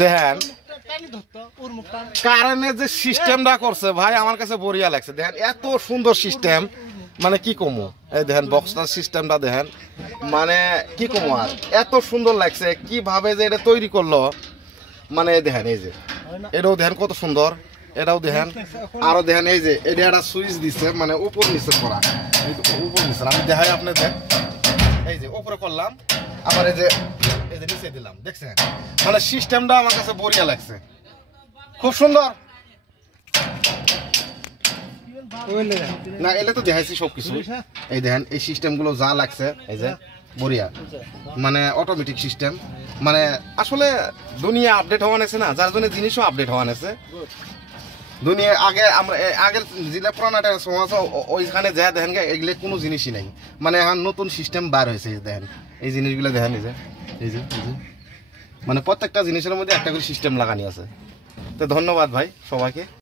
দেখেন কারেন্টের যে সিস্টেমটা করছে ভাই আমার কাছে বড়িয়া লাগছে। দেখেন এত সুন্দর সিস্টেম, মানে কি কমু। এই দেখেন বক্সটার সিস্টেমটা দেখেন, মানে কি কমু আর, এত সুন্দর লাগছে। কিভাবে যে এটা তৈরি করলো, মানে দেখেন এই যে এটাও দেখেন কত সুন্দর, এটাও দেখেন। আরো দেখেন এই যে এটা একটা সুইচ দিচ্ছে, মানে উপর নিচে করা, উপর নিচে। আমি দেখাই আপনাদের, এই যে উপরে করলাম, আবার এই যে নিচে দিলাম, দেখছেন? মানে সিস্টেমটা আমার কাছে বড়িয়া লাগছে, খুব সুন্দর। না এলে তো দেখাইছি সবকিছু। এই দেখেন এই সিস্টেম গুলো যা লাগছে, এই যে বড়িয়া, মানে অটোমেটিক সিস্টেম। মানে আসলে দুনিয়া আপডেট হওয়া নেছে না, যার জন্য জিনিসও আপডেট হওয়া নেছে। দুনিয়া আগে আমরা আগের যেটা পুরানাটা সমাজ ওইখানে যা দেখেন এগুলো কোনো জিনিসই নাই, মানে এখন নতুন সিস্টেম বার হয়েছে। দেখেন এই জিনিসগুলো দেখেন, এই যে মানে প্রত্যেকটা জিনিসের মধ্যে একটা করে সিস্টেম লাগানি আছে। তো ধন্যবাদ ভাই সবাইকে।